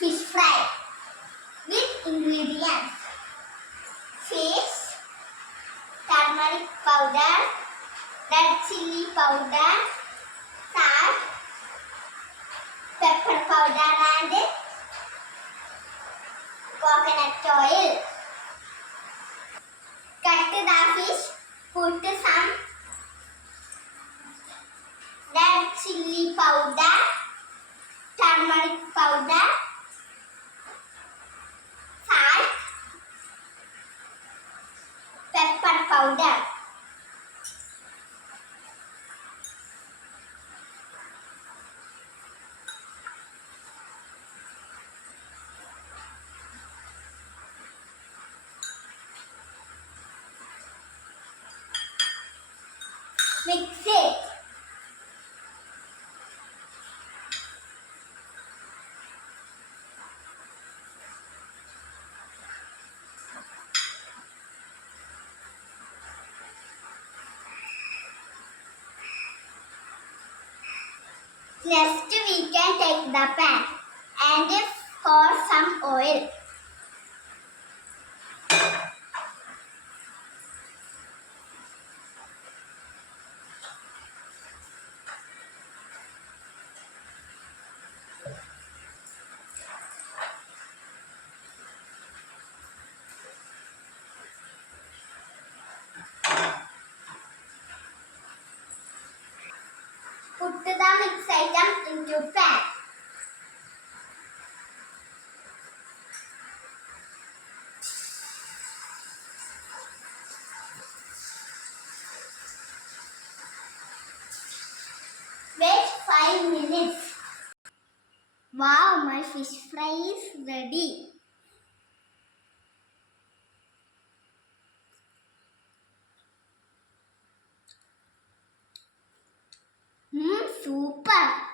fish fry with ingredients: fish, turmeric powder, red chili powder, salt, pepper powder and coconut oil. Cut the fish, put some red chili powder, turmeric powder, salt, pepper powder. Mix it. Next we can take the pan and pour some oil. Put the mix item into pan. Wait 5 minutes. Wow, my fish fry is ready. Super.